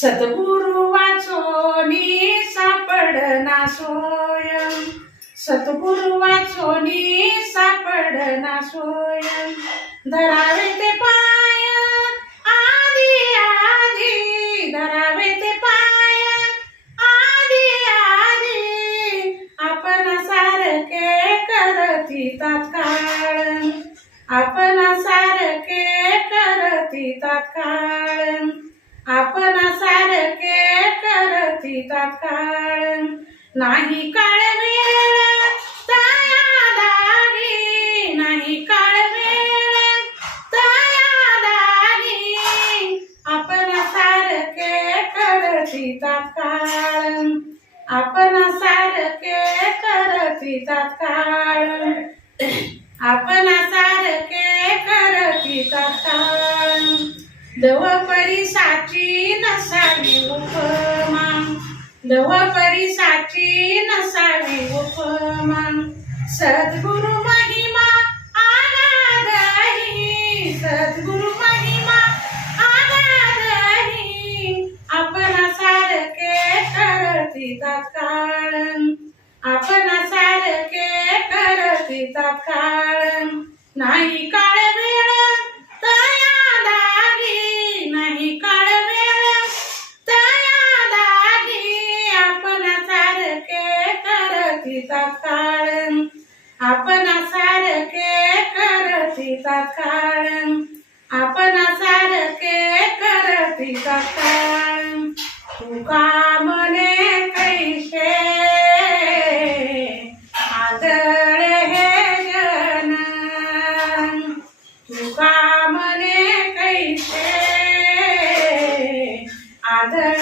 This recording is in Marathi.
सद्गुरु वाचोनी सापडना सोय. सद्गुरु वाचोनी सापडना सोय. धरावे ते पाय आधी आधी. धरावे ते पाय आधी आधी. आपण सारखे करती तात्काळ. आपण सारखे करती तात्काळ. आप करती तात्काळ नाही काळ वेळ तया नाही काळ वेळ तया दारी आपण सारखे करती तात्काळ आपण सारखे करती तात्काळ आपण सारखे करती तात्काळ दव परिसाची नसावी उपमा. दव परिसाची नसावी उपमा सद्गुरु महिमा आगादही सद्गुरु महिमा आगादही आपण सारखे करती तात्काळ आपण सारखे करती तात्काळ नाही करतीचा काळ. आपण सारखे करतीचा काळ. आपण सारखे करतीचा काळ. तू का म्हणे कैसे आदळ हे जन. तू का म्हणे कैसे आदर